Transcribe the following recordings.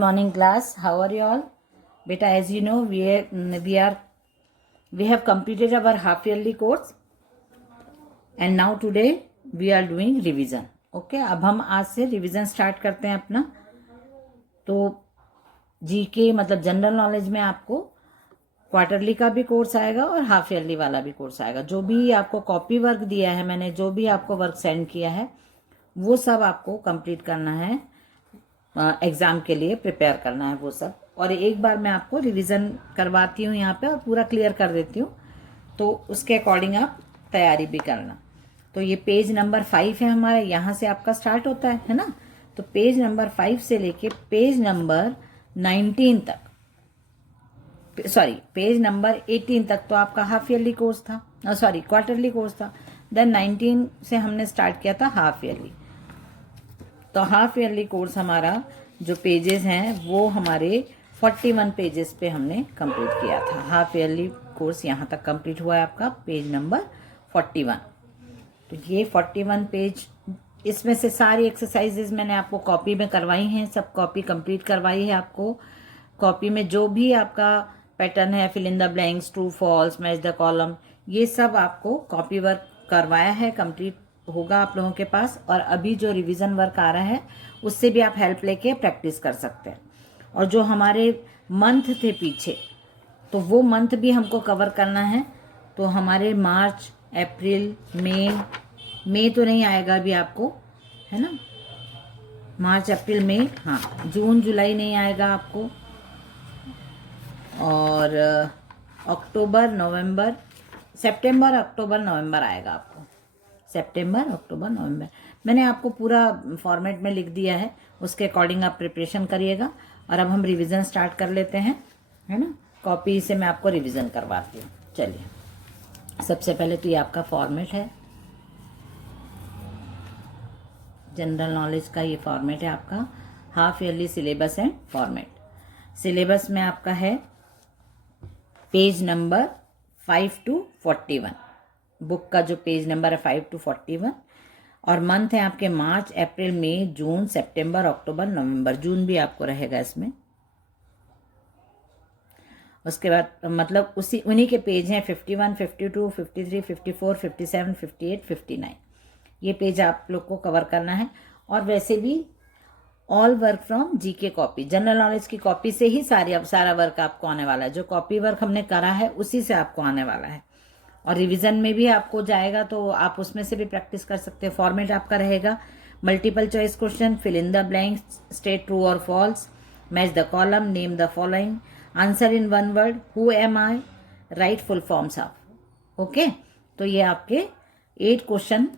morning class. How are you all? Beta, as you know, we have completed our half yearly course and now today we are doing revision. Okay, अब हम आज से revision start करते हैं अपना. तो GK मतलब general knowledge में आपको क्वार्टरली का भी कोर्स आएगा और हाफ ईयरली वाला भी कोर्स आएगा. जो भी आपको कॉपी वर्क दिया है, मैंने जो भी आपको वर्क सेंड किया है वो सब आपको कंप्लीट करना है. एग्ज़ाम के लिए प्रिपेयर करना है वो सब. और एक बार मैं आपको रिवीजन करवाती हूँ यहाँ पे और पूरा क्लियर कर देती हूँ, तो उसके अकॉर्डिंग आप तैयारी भी करना. तो ये पेज नंबर 5 है हमारा, यहाँ से आपका स्टार्ट होता है ना. तो पेज नंबर 5 से लेके पेज नंबर 19 तक, सॉरी पेज नंबर 18 तक तो आपका हाफ ईयरली कोर्स था, सॉरी क्वार्टरली कोर्स था. देन 19 से हमने स्टार्ट किया था हाफ ईयरली. तो हाफ ईयरली कोर्स हमारा जो पेजेस हैं वो हमारे 41 पेजेस पे हमने कंप्लीट किया था. हाफ ईयरली कोर्स यहाँ तक कंप्लीट हुआ है आपका पेज नंबर 41. तो ये 41 पेज, इसमें से सारी एक्सरसाइजेज मैंने आपको कॉपी में करवाई हैं, सब कॉपी कंप्लीट करवाई है आपको. कॉपी में जो भी आपका पैटर्न है, fill in the blanks, true false, match the column, ये सब आपको कॉपी वर्क करवाया है, कंप्लीट होगा आप लोगों के पास. और अभी जो रिवीजन वर्क आ रहा है उससे भी आप हेल्प लेके प्रैक्टिस कर सकते हैं. और जो हमारे मंथ थे पीछे, तो वो मंथ भी हमको कवर करना है. तो हमारे मार्च, अप्रैल, मई तो नहीं आएगा अभी आपको, है ना. मार्च, अप्रैल, मई, हाँ, जून, जुलाई नहीं आएगा आपको. और अक्टूबर, नवंबर, सितंबर, अक्टूबर, नवंबर आएगा आपको. सितंबर, अक्टूबर, नवंबर मैंने आपको पूरा फॉर्मेट में लिख दिया है, उसके अकॉर्डिंग आप प्रिपरेशन करिएगा. और अब हम रिवीजन स्टार्ट कर लेते हैं, है ना. कॉपी से मैं आपको रिवीजन करवाती हूँ. चलिए, सबसे पहले तो ये आपका फॉर्मेट है, जनरल नॉलेज का ये फॉर्मेट है आपका. Half yearly syllabus and format. Syllabus में आपका है पेज नंबर 5 to 41. बुक का जो पेज नंबर है 5 to 41. और मंथ है आपके मार्च, अप्रैल, मई, जून, सितंबर, अक्टूबर, नवंबर. जून भी आपको रहेगा इसमें. उसके बाद मतलब उन्हीं के पेज हैं 51, 52, 53, 54, 57, 58, 59. ये पेज आप लोग को कवर करना है. और वैसे भी all work from GK copy, general knowledge की कॉपी से ही सारा वर्क आपको आने वाला है. जो कॉपी वर्क हमने करा है उसी से आपको आने वाला है. और रिवीजन में भी आपको जाएगा तो आप उसमें से भी प्रैक्टिस कर सकते हैं. फॉर्मेट आपका रहेगा multiple choice question, fill in the blanks, state true और false, match the column, name the following, answer in one word, who am I, write full forms of. Okay, तो ये आपके 8 क्वेश्चन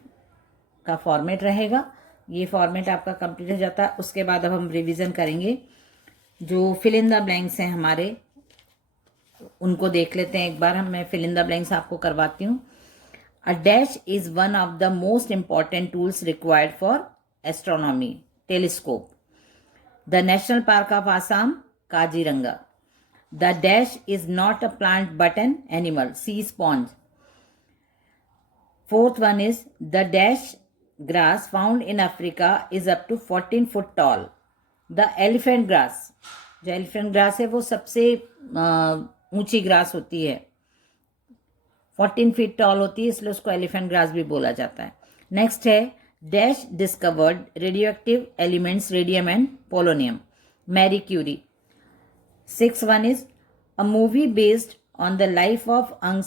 का फॉर्मेट रहेगा. ये format आपका complete हो जाता है. उसके बाद अब हम रिवीजन करेंगे. जो फिल इन द ब्लैंक्स हैं हमारे, उनको देख लेते हैं एक बार. मैं फिल इन द ब्लैंक्स आपको करवाती हूँ. A dash is one of the most important tools required for astronomy, telescope. The national park of Assam, Kaziranga. The dash is not a plant but an animal, sea sponge. Fourth one is the dash grass found in Africa is up to 14 foot tall. The elephant grass, जो elephant grass है वो सबसे ऊंची grass होती है, 14 feet tall होती है, इसलिए उसको एलिफेंट ग्रास भी बोला जाता है. नेक्स्ट है dash discovered radio active elements, radium and polonium, Marie Curie. 6 one is a movie based on the life of Aung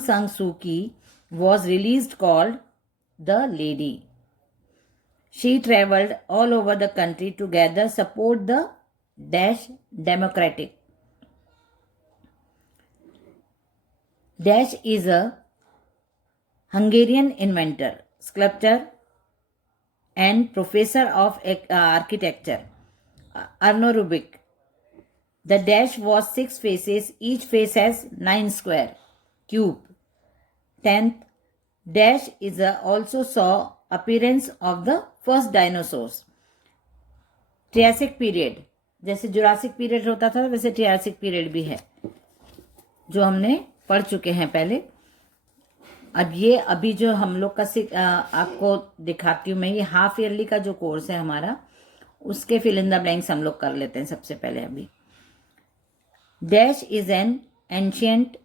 San सू की was released called The Lady. She traveled all over the country to gather support the dash democratic. Dash is a Hungarian inventor, sculptor and professor of architecture, Arno Rubik. The dash was 6 faces, each face has 9 square cube. 10th, dash is also saw appearance of the first dinosaurs. Triassic period, जैसे Jurassic period होता था वैसे Triassic period भी है, जो हमने पढ़ चुके हैं पहले. अब ये अभी जो हम लोग का आपको दिखाती हूँ मैं, ये हाफ ईयरली का जो कोर्स है हमारा, उसके फिल इन द ब्लैंक्स हम लोग कर लेते हैं सबसे पहले अभी। Dash is an ancient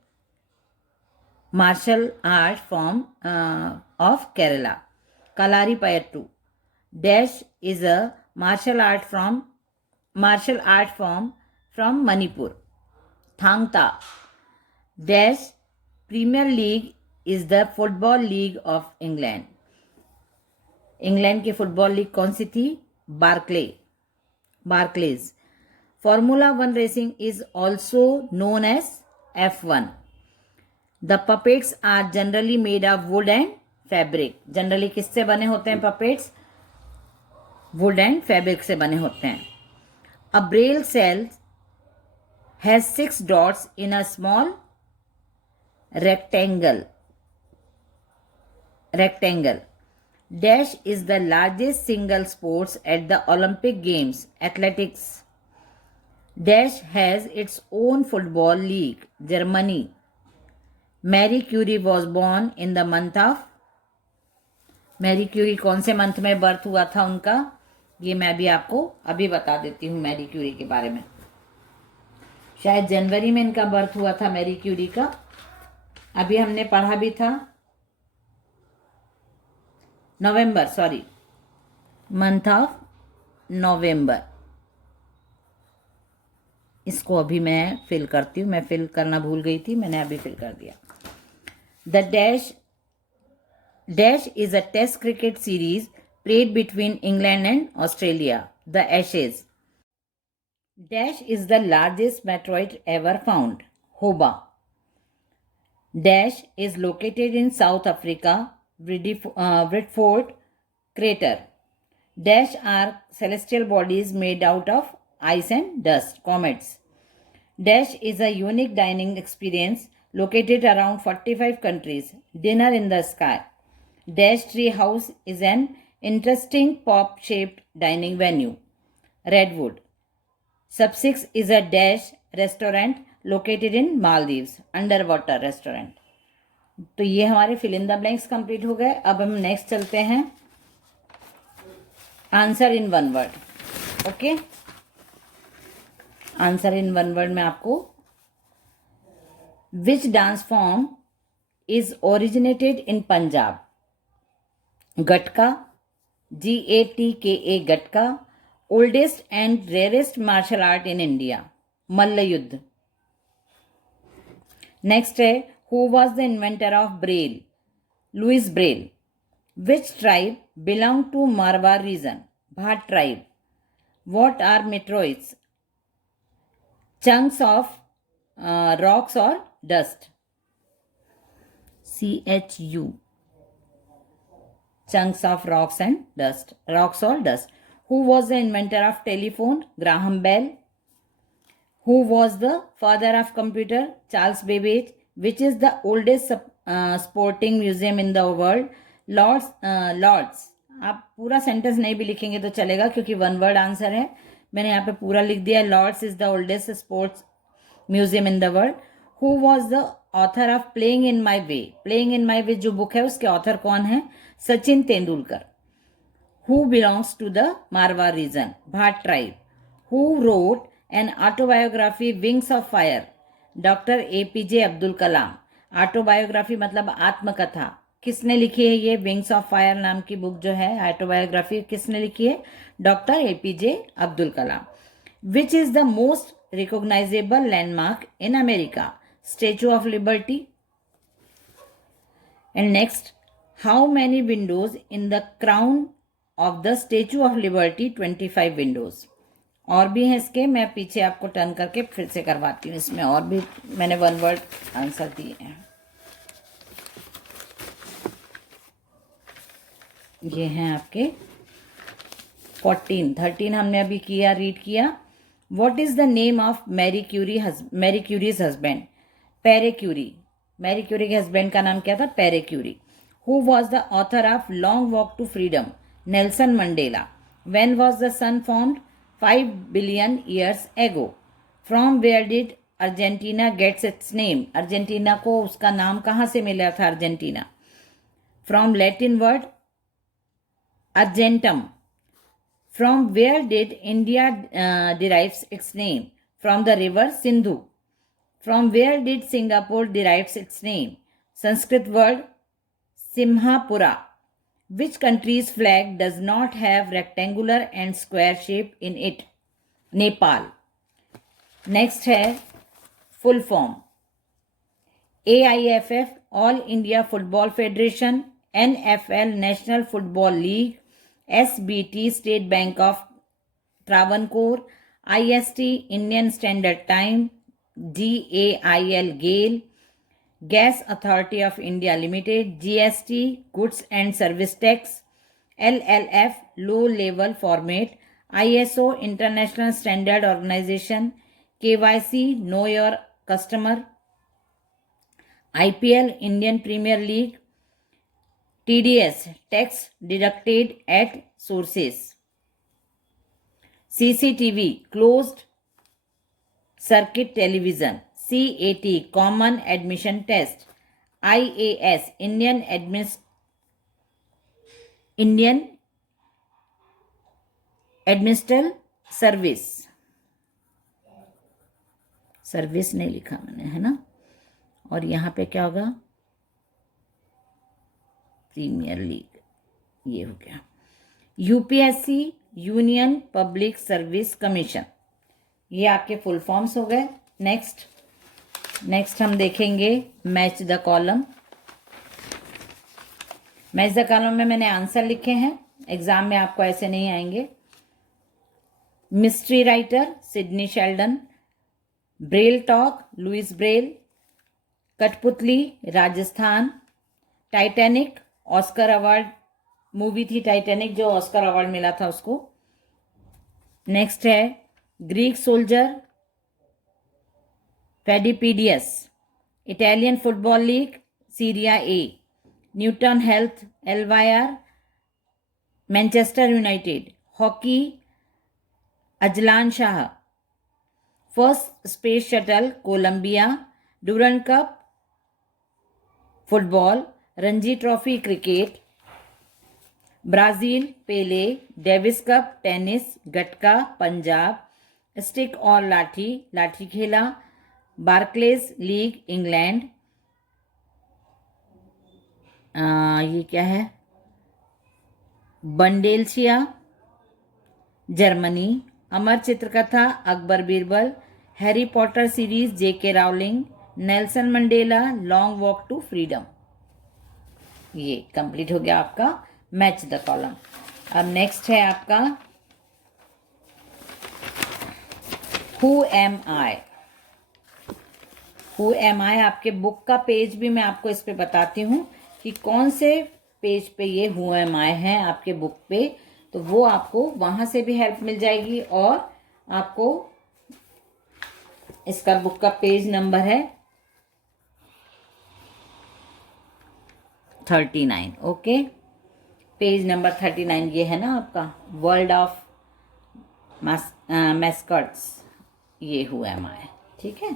martial art form of Kerala. Kalaripayattu. Dash is a martial art form from Manipur. Thang Ta. Dash Premier League is the football league of England. England की football league कौन सी थी? Barclays. Formula 1 racing is also known as F1. The puppets are generally made of wood and fabric. Generally किससे बने होते हैं puppets? Would and fabric से बने होते हैं। A braille cell has 6 dots in a small rectangle. Dash is the largest single sports at the Olympic Games. Athletics. Dash has its own football league. Germany. Marie Curie was born in the month of. Marie Curie कौन से month में birth हुआ था उनका? ये मैं भी आपको अभी बता देती हूँ मैरी क्यूरी के बारे में। शायद जनवरी में इनका बर्थ हुआ था मैरी क्यूरी का। अभी हमने पढ़ा भी था नवंबर, सॉरी, मंथ ऑफ नवंबर। इसको अभी मैं फिल करती हूँ, मैं फिल करना भूल गई थी, मैंने अभी फिल कर दिया। The dash is a test cricket series played between England and Australia, the Ashes. Dash is the largest meteorite ever found, Hoba. Dash is located in South Africa, Whitford crater. Dash are celestial bodies made out of ice and dust, comets. Dash is a unique dining experience located around 45 countries. Dinner in the sky. Dash Tree House is an interesting pop-shaped dining venue. Redwood. Sub 6 is a Dash restaurant located in Maldives, underwater restaurant. तो ये हमारे fill in the blanks complete हो गए। अब हम next चलते हैं answer in one word. Okay, answer in one word में आपको which dance form is originated in Punjab? Gatka, GATKA Gatka. Oldest and rarest martial art in India, Malla Yuddha. Next है who was the inventor of Braille? Louis Braille. Which tribe belong to Marwar region? Bhat tribe. What are meteoroids? Chunks of rocks और dust, CHU, chunks of rocks and dust, rocks or dust. Who was the inventor of telephone? Graham Bell. Who was the father of computer? Charles Babbage. Which is the oldest sporting museum in the world? Lords. आप पूरा sentence नहीं भी लिखेंगे तो चलेगा क्योंकि one word answer है। मैंने यहाँ पे पूरा लिख दिया। Lord's is the oldest sports museum in the world. Who was the author of playing in my way? Playing in my way जो बुक है उसके ऑथर कौन है? Sachin Tendulkar. Who belongs to the Marwar region? Bhat tribe. Who wrote an autobiography Wings of Fire? Dr. APJ Abdul Kalam. Autobiography मतलब आत्मकथा। किसने लिखी है ये विंग्स ऑफ फायर नाम की बुक जो है ऑटोबायोग्राफी किसने लिखी है? Doctor APJ Abdul Kalam. Which is the most recognisable landmark in America? Statue of liberty. And next, how many windows in the crown of the Statue of Liberty? 25 windows. और भी हैं इसके, मैं पीछे आपको टर्न करके फिर से करवाती हूँ। इसमें और भी मैंने वन वर्ड आंसर दिए हैं। ये हैं आपके 13 हमने अभी किया, रीड किया। What is the name of Marie Curie's husband? पेरे क्यूरी। मैरी क्यूरी के हस्बैंड का नाम क्या था? पेरे Curie. Who was the author of Long Walk to Freedom? Nelson Mandela. When was the sun formed? 5 billion years ago. From where did Argentina gets its name? Argentina को उसका नाम कहाँ से मिला था? Argentina. From Latin word argentum. From where did India derives its name? From the river Sindhu. From where did Singapore derives its name? Sanskrit word Simhapura. Which country's flag does not have rectangular and square shape in it? Nepal. Next है full form. AIFF All India Football Federation, NFL National Football League, SBT State Bank of Travancore, IST Indian Standard Time, GAIL GAIL, Gas Authority of India Limited, GST Goods and Service Tax, LLF Low Level Format, ISO International Standard Organization, KYC Know Your Customer, IPL Indian Premier League, TDS Tax Deducted at Sources, CCTV Closed Circuit Television, CAT Common Admission Test, IAS Indian Administrative service नहीं लिखा मैंने, है ना। और यहाँ पे क्या होगा? प्रीमियर लीग, ये हो गया। UPSC union public service commission, ये आपके फुल फॉर्म्स हो गए। नेक्स्ट हम देखेंगे match the column. Match the column में मैंने आंसर लिखे हैं, एग्जाम में आपको ऐसे नहीं आएंगे। Mystery writer Sidney Sheldon, Braille talk Louis Braille, कठपुतली Rajasthan, Titanic Oscar award movie थी टाइटैनिक जो ऑस्कर अवार्ड मिला था उसको। नेक्स्ट है Greek soldier Pheidippides, Italian football league Serie A, Newton Heath LYR, Manchester United, hockey Azlan Shah, first space shuttle Columbia, Durand Cup football, Ranji trophy cricket, Brazil Pele, Davis Cup tennis, Gatka Punjab, stick और लाठी खेला, Barclays league England, ये क्या है, Bundesliga Germany, Amar Chitra Katha Akbar Birbal, Harry Potter series JK Rowling, Nelson Mandela long walk to freedom. ये complete हो गया आपका मैच द कॉलम। अब नेक्स्ट है आपका who am I. Who am I आपके बुक का पेज भी मैं आपको इस पे बताती हूँ कि कौन से पेज पे ये हु एम आई है आपके बुक पे, तो वो आपको वहां से भी हेल्प मिल जाएगी। और आपको इसका बुक का पेज नंबर है 39। ओके, पेज नंबर 39 ये है ना आपका वर्ल्ड ऑफ मैस्कट्स, ये हु एम आई। ठीक है,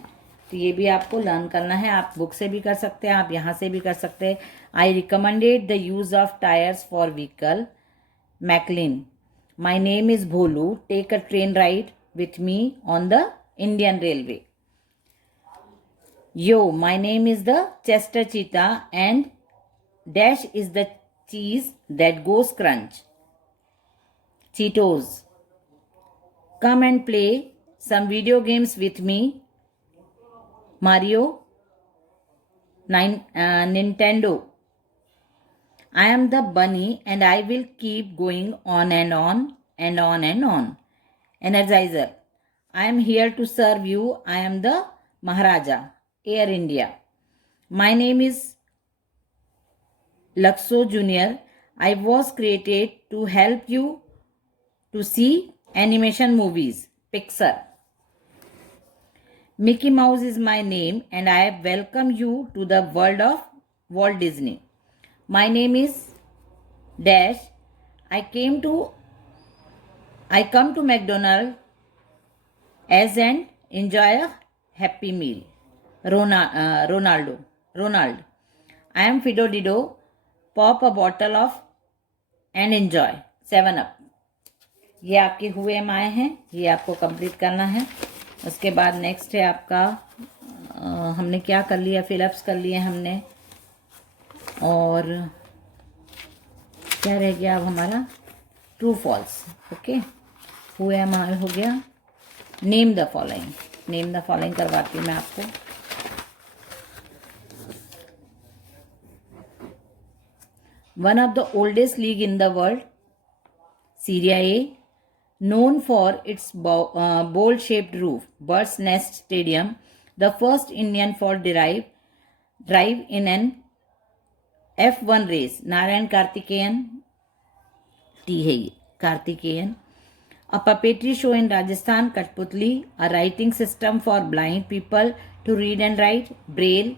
तो ये भी आपको लर्न करना है। आप बुक से भी कर सकते हैं, आप यहाँ से भी कर सकते हैं। आई recommended the use of tyres for vehicle Maclean. My name is Bholu. Take a train ride with me on the Indian Railway. Yo, my name is the Chester Cheetah and dash is the cheese that goes crunch. Cheetos. Come and play some video games with me. Mario, Nintendo. I am the bunny and I will keep going on and on and on and on. Energizer. I am here to serve you. I am the Maharaja. Air India. My name is Lakso Junior. I was created to help you to see animation movies. Pixar. Mickey Mouse is my name and I welcome you to the world of Walt Disney. My name is Dash. I come to McDonald's as and enjoy a happy meal. Ronald. I am Fido Dido. Pop a bottle of and enjoy 7 Up. ये आपके हुए M आई हैं, ये आपको complete करना है। उसके बाद नेक्स्ट है आपका हमने क्या कर लिया, फिलअप्स कर लिए हमने, और क्या रह गया अब हमारा, ट्रू फॉल्स। ओके, हुए एम आई हो गया, name the following, name the following करवाती हूँ मैं आपको। One of the oldest league in the world, Serie A, known for its bowl-shaped roof, Bird's Nest Stadium, the first Indian for drive in an F1 race, Narayan Karthikeyan, T है ये, Karthikeyan. A puppetry show in Rajasthan, Katputli, a writing system for blind people to read and write, Braille,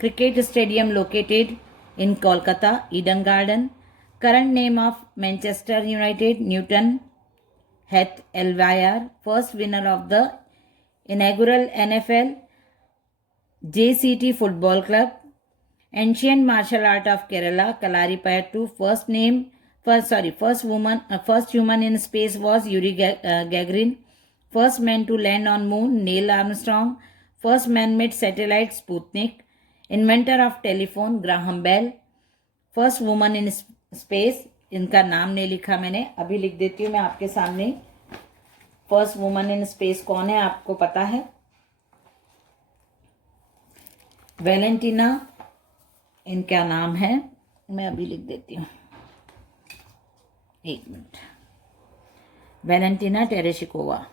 cricket stadium located in Kolkata, Eden Garden, current name of Manchester United, Newton Heath Elvire, first winner of the inaugural NFL JCT Football Club, ancient martial art of Kerala, Kalaripayattu, first human in space was Yuri Gagarin, first man to land on moon, Neil Armstrong, first man-made satellite, Sputnik, inventor of telephone, Graham Bell, first woman in space, इनका नाम नहीं लिखा मैंने, अभी लिख देती हूँ मैं आपके सामने। फर्स्ट वुमन इन स्पेस कौन है आपको पता है? वैलेंटिना इनका नाम है, मैं अभी लिख देती हूँ, एक मिनट। वैलेंटिना टेरेशिकोवा,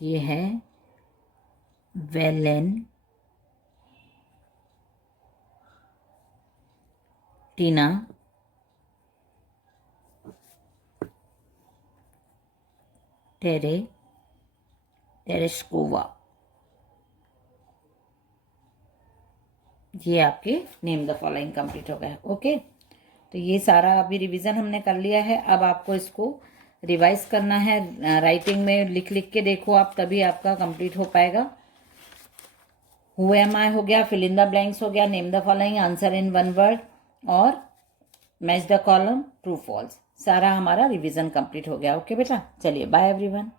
ये है टीना टेरेशकोवा, ये आपके नेम द फॉलोइंग कंप्लीट हो गया। ओके, तो ये सारा अभी रिवीजन हमने कर लिया है। अब आपको इसको रिवाइज करना है, राइटिंग में लिख लिख के देखो आप, तभी आपका कंप्लीट हो पाएगा। हु एम आई हो गया, फिल इन द ब्लैंक्स हो गया, name the following, answer in one word और match the column, true false, सारा हमारा रिवीजन कंप्लीट हो गया। ओके बेटा, चलिए बाय एवरीवन।